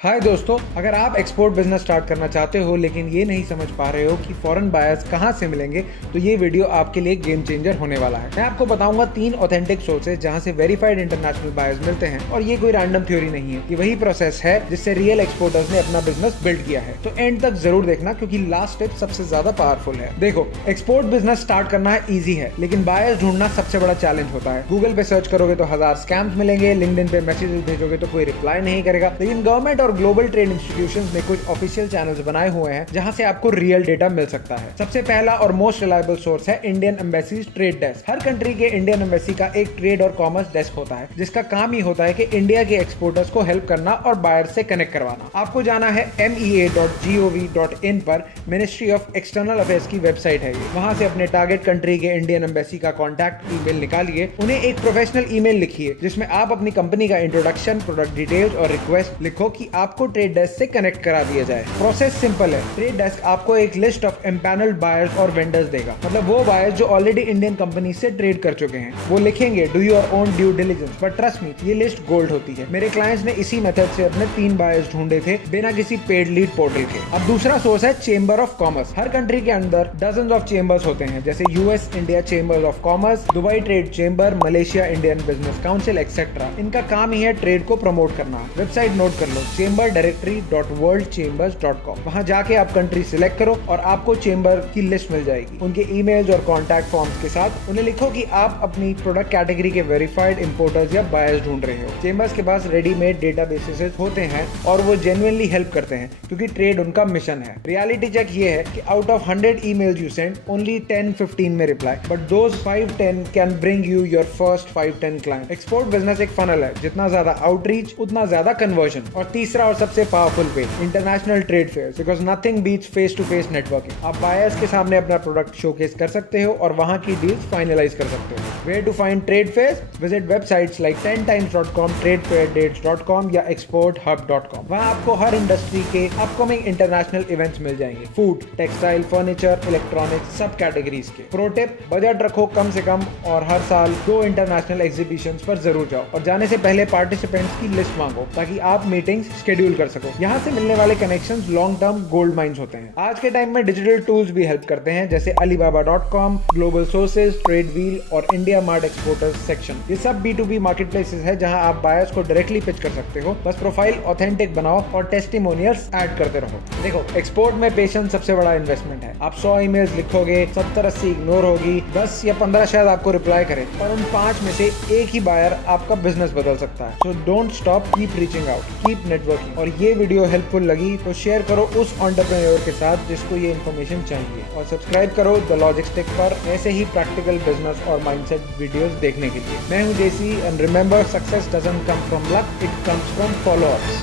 हाय दोस्तों, अगर आप एक्सपोर्ट बिजनेस स्टार्ट करना चाहते हो लेकिन ये नहीं समझ पा रहे हो कि फॉरेन बायर्स कहाँ से मिलेंगे, तो ये वीडियो आपके लिए गेम चेंजर होने वाला है। मैं आपको बताऊंगा 3 ऑथेंटिक सोर्सेज जहाँ से वेरीफाइड इंटरनेशनल बायर्स मिलते हैं, और ये कोई रैंडम थ्योरी नहीं है। ये वही प्रोसेस है जिससे रियल एक्सपोर्टर्स ने अपना बिजनेस बिल्ड किया है। तो एंड तक जरूर देखना, क्योंकि लास्ट स्टेप सबसे ज्यादा पावरफुल है। देखो, एक्सपोर्ट बिजनेस स्टार्ट करना है ईजी है, लेकिन बायर्स ढूंढना सबसे बड़ा चैलेंज होता है। गूगल पे सर्च करोगे तो 1000 स्कैम्स मिलेंगे, लिंक्डइन पे मैसेजेस भेजोगे तो कोई रिप्लाई नहीं करेगा। लेकिन गवर्नमेंट और ग्लोबल ट्रेड इंस्टीट्यूशंस ने कुछ ऑफिशियल चैनल्स बनाए हुए हैं जहां से आपको रियल डेटा मिल सकता है। सबसे पहला और मोस्ट रिलायबल सोर्स है इंडियन एम्बेसीज ट्रेड डेस्क। हर कंट्री के इंडियन एम्बेसी का एक ट्रेड और कॉमर्स डेस्क होता है, जिसका काम ही होता है कि इंडिया के एक्सपोर्टर्स को हेल्प करना और बायर से कनेक्ट करवाना। आपको जाना है mea.gov.in पर। मिनिस्ट्री ऑफ एक्सटर्नल अफेयर्स की वेबसाइट है ये। वहां से अपने टारगेट कंट्री के इंडियन एम्बेसी का कॉन्टैक्ट ईमेल निकालिए, उन्हें एक प्रोफेशनल ईमेल लिखिए जिसमें आप अपनी कंपनी का इंट्रोडक्शन, प्रोडक्ट डिटेल्स और रिक्वेस्ट लिखो कि आपको ट्रेड डेस्क से कनेक्ट करा दिया जाए। प्रोसेस सिंपल है। ट्रेड डेस्क आपको एक लिस्ट ऑफ एम्पैनल्ड बायर्स और वेंडर्स देगा, मतलब वो बायर्स जो ऑलरेडी इंडियन कंपनी से ट्रेड कर चुके हैं। वो लिखेंगे do your own due diligence, but trust me, ये लिस्ट गोल्ड होती है। मेरे क्लाइंट्स ने इसी मेथड से अपने 3 बायर्स ढूंढे थे बिना किसी पेड लीड पोर्टल के। अब दूसरा सोर्स है chamber of commerce. Her country के अंदर डजन्स ऑफ चेंबर्स होते हैं, जैसे US India chambers of commerce, Dubai trade chamber, Malaysia Indian business council etcetera. इनका काम ही है ट्रेड को प्रमोट करना। वेबसाइट नोट कर लो, chamberdirectory.worldchambers.com। वहां जाके आप कंट्री सिलेक्ट करो और आपको चेंबर की लिस्ट मिल जाएगी, उनके ईमेल्स और कॉन्टैक्ट फॉर्म्स के साथ। उन्हें लिखो कि आप अपनी प्रोडक्ट कैटेगरी के वेरीफाइड इंपोर्टर्स या बायर्स ढूंढ रहे हो। चेंबर्स के पास रेडीमेड डेटाबेसेस होते हैं और वो जेन्युइनली हेल्प करते हैं, क्योंकि ट्रेड उनका मिशन है। रियलिटी चेक ये है कि out of 100 emails you send, only 10-15 में reply, but those 5-10 can bring you your first 5-10 client. Export business एक फनल है, जितना ज्यादा आउटरीच उतना ज्यादा कन्वर्जन। और तीसरा और सबसे powerful way, international trade fairs, because nothing beats face to face networking. आप बायर्स के सामने अपना प्रोडक्ट शोकेस कर सकते हो और वहां की डील्स फाइनलाइज कर सकते हो। Where to find trade fairs? Visit websites like 10times.com, tradefairdates.com या exporthub.com। वहां आपको हर इंडस्ट्री के अपकमिंग इंटरनेशनल इवेंट्स मिल जाएंगे, फूड, टेक्सटाइल, फर्नीचर, इलेक्ट्रॉनिक्स, सब कैटेगरीज के। प्रो टिप, बजट रखो कम से कम और हर साल 2 इंटरनेशनल एग्जीबिशंस पर जरूर जाओ, और जाने से पहले पार्टिसिपेंट्स की लिस्ट मांगो ताकि आप मीटिंग्स शेड्यूल कर सको। यहाँ से मिलने वाले connections long term gold mines होते हैं। आज के टाइम में डिजिटल टूल्स भी हेल्प करते हैं, जैसे alibaba.com, global sources, trade wheel और इंडिया मार्ट एक्सपोर्टर्स सेक्शन। ये सब B2B मार्केट प्लेसेस है जहां आप बायर्स को डायरेक्टली पिच कर सकते हो। बस प्रोफाइल ऑथेंटिक बनाओ और टेस्टिमोनियल्स ऐड करते रहो। देखो, एक्सपोर्ट में पेशेंस सबसे बड़ा इन्वेस्टमेंट है। आप 100 ईमेल्स लिखोगे, 70-80 इग्नोर होगी, 10 या 15 शायद आपको रिप्लाई करें, पर उन 5 में से एक ही बायर आपका बिजनेस बदल सकता है। So don't stop, keep reaching out, keep networking. और ये वीडियो हेल्पफुल लगी तो शेयर करो उस एंटरप्रेन्योर के साथ जिसको ये इन्फॉर्मेशन चाहिए, और सब्सक्राइब करो द लॉजिस्टिक पर ऐसे ही प्रैक्टिकल बिजनेस और माइंडसेट वीडियोस देखने के लिए। मैं हूं JC, and remember, success doesn't come from luck, it comes from followers.